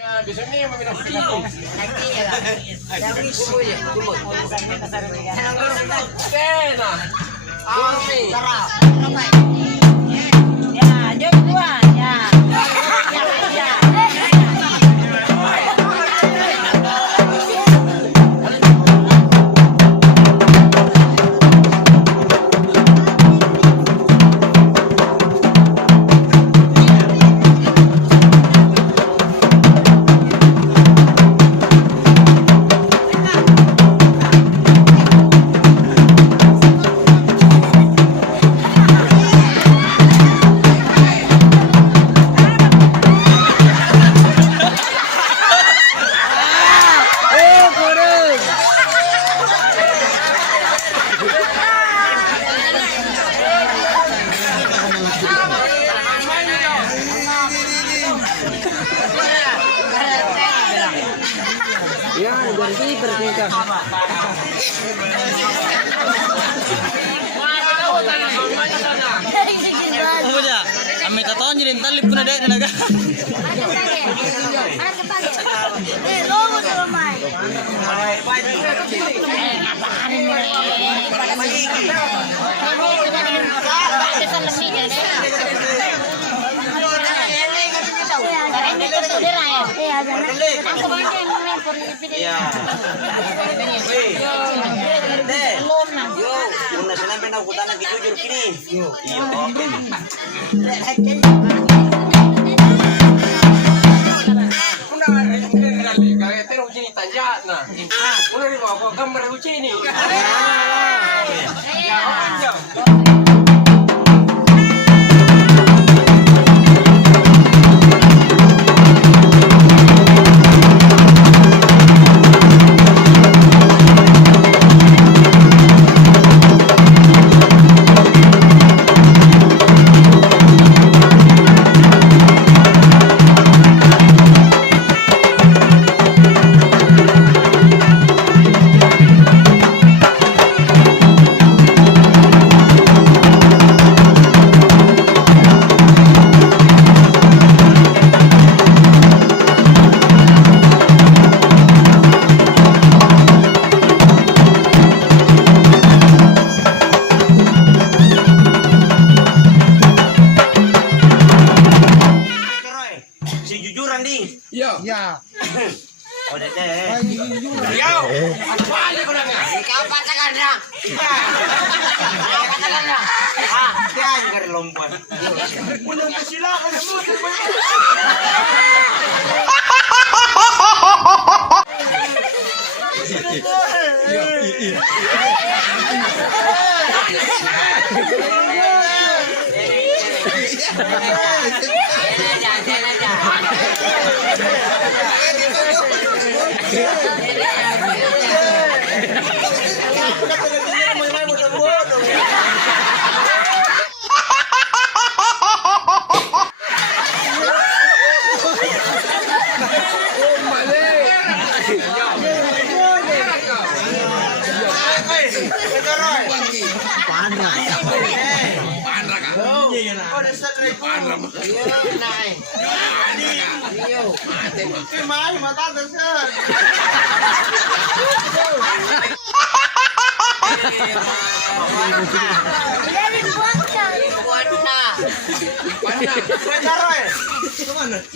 Bisa nih meminum satu. Kena. Ami. Ya, jom dua. Ya. Ya. Ya, dari kiper kita. Apa aja? Kami tak tahu jadi entar lipun ada naga. Gambar lucu ini. Ya. Oh, deh. Yo, balik ko na nga. Ikaw patakan na. Patakan na. Tiyan ka rin lompan. Punong ko sila.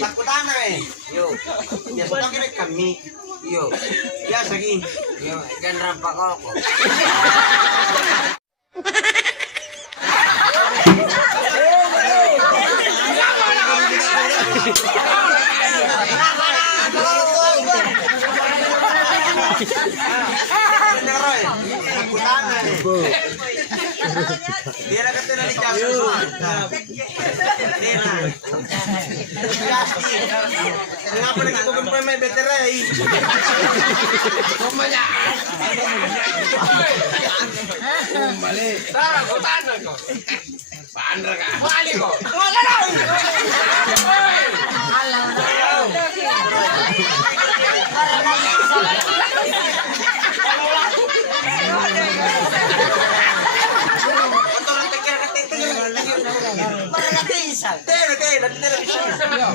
Takutan na eh. Yo. Biasa tak kira kami. Yo. Biasa lagi. Yo, ikan rampak ako. Dia nak kata dari jauh. Kenapa dengan aku pemain veteran? Kumanya. Balik. Tara, ko tanan ko. Paandra ka. Balik ko. dari televisi. Iya.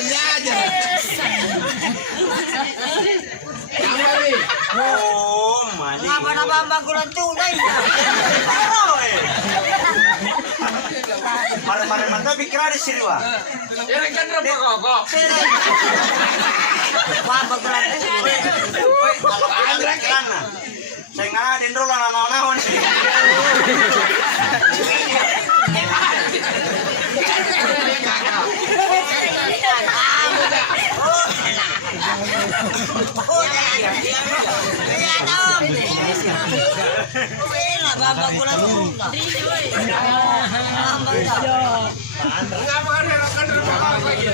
Iya aja. Apa nih? Oh, mali. Ngapa na bambang ko ng tunay? Mare mantap pikiran di sini wah. Yan ang ganda pa ko. Bambang ko lang tunay. Andra kana. Saya nggak dendro lah naon sih. Bambang ko lang tunay. Bambang daw. Ngapa kan pa ko lagi?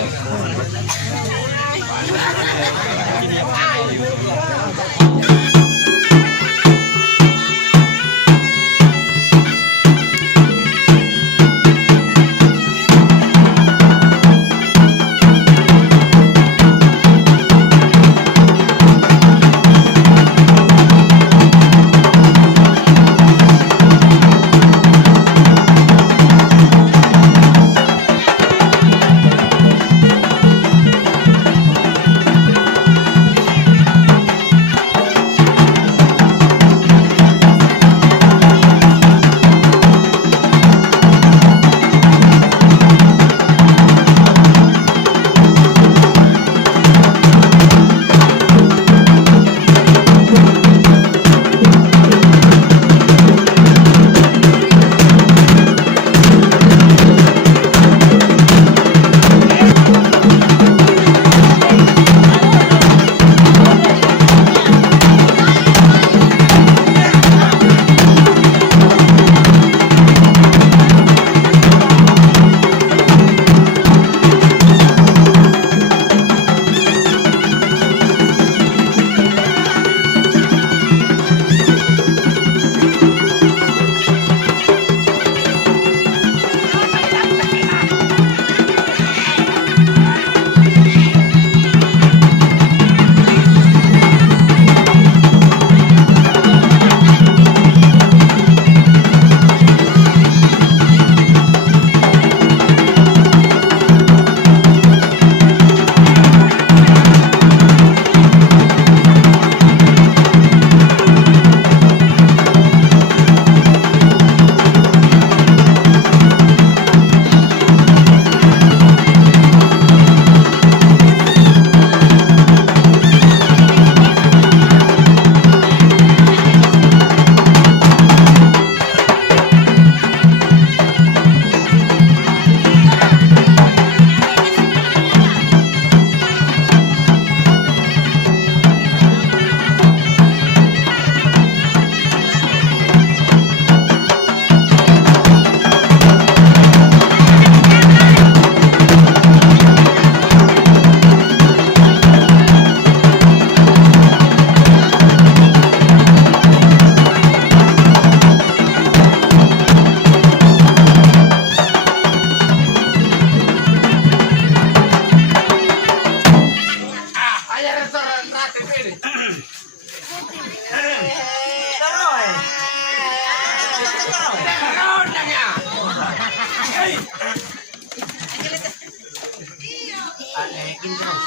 Anekin terus.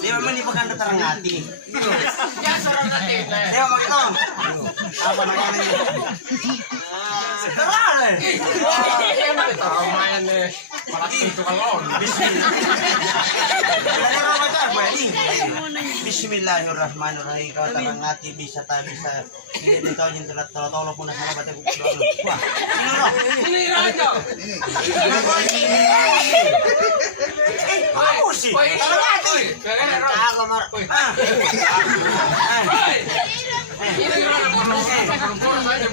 Dia memang di pekan terangati. Ya sarang natin. Dia mau itu. Apa namanya? Terang. Iya mah itu lumayan deh. Malah itu kalon. Bismillahirrahmanirrahim. Kau terangati bisa tak bisa. Ini kau yang telah tolong punah sama baca buku. Wah, Ini raja. kamu sih. Terangati. Ako mar. Ini raja perempuan saja.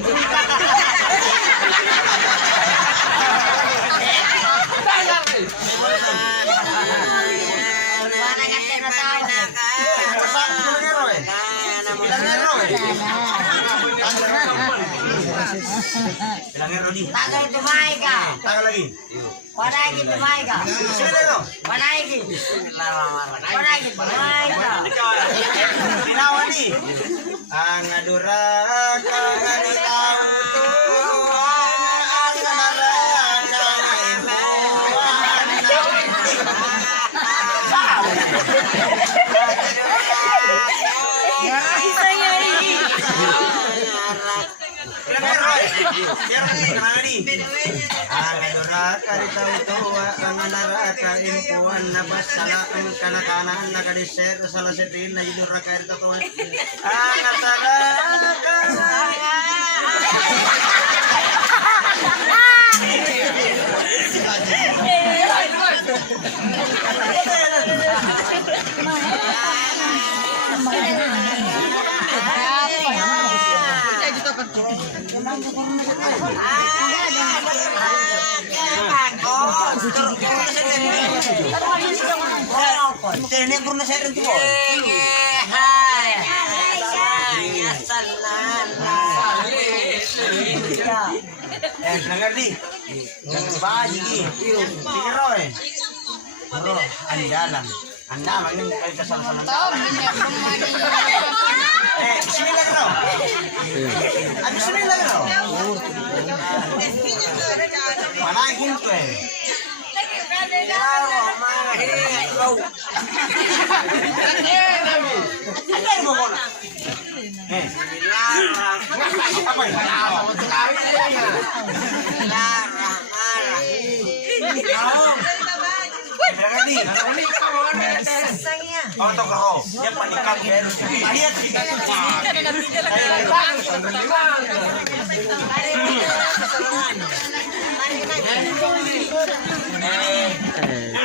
Bilangin Rodi. Tagal tumay ka. Tagal lagi. Panay tumay ka. Bismillah. Panay ki. Panay tumay ka. Ginawa ni. Ang adura kang anitaw to. Ang anaran kang ang adura karitaw to. Ang anaran kang impuan na basala ang kanakanan na kadiser sa lasetin na idura karitaw to. Ang asala kang Ini pernah saya rentu boy. Dengar di. Baji di. Roy. Bro, andalan. Andalan ini kayak kesal-kesalan. Bismillah bro. Bismillah bro. Panahin ko eh.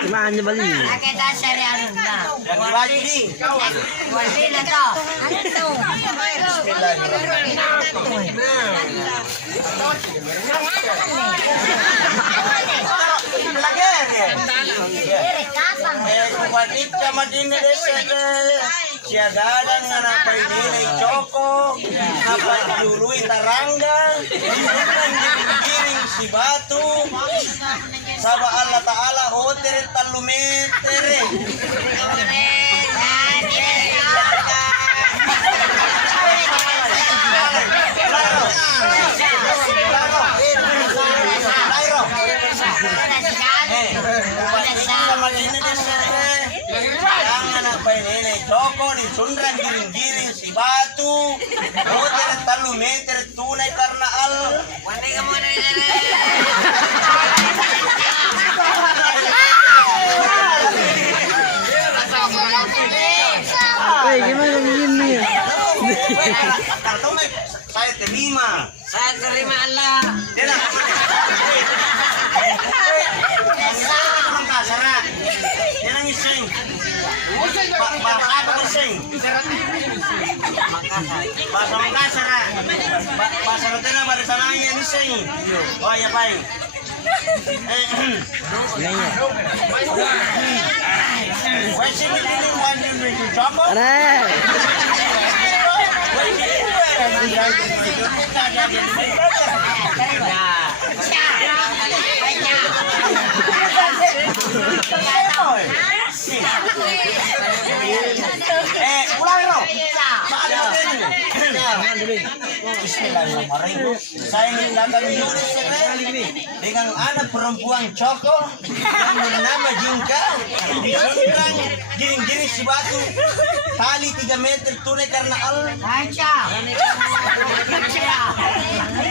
Kumaan niya bali. Nakita siya rin ano na. Wali na to. Ano to? Siagadan nga napay Choco, napay Tarangga, giring si Batu, sama Allah Ta'ala, hotere talumetere. Choco di sundrang giring-giring si Batu, hotere talumetere tunay karnaal. Wala ka muna yan. Ay, gimana yun niya? Kartong saya terima. Saya terima Allah. Dia nak. Ang kasara. Yan ang ising. Bahasa apa ising? Bahasa kasara. Bahasa natin na bari sana yan ising. Oh, ya pai. Why should we do one drink to Choco? Aray! Bismillahirrahmanirrahim. Saya ingin datang Yunis dengan anak perempuan Choco yang bernama Jingka. Disundrang giring-giring si Batu, tali 3 meter tunai karena Allah. Aja.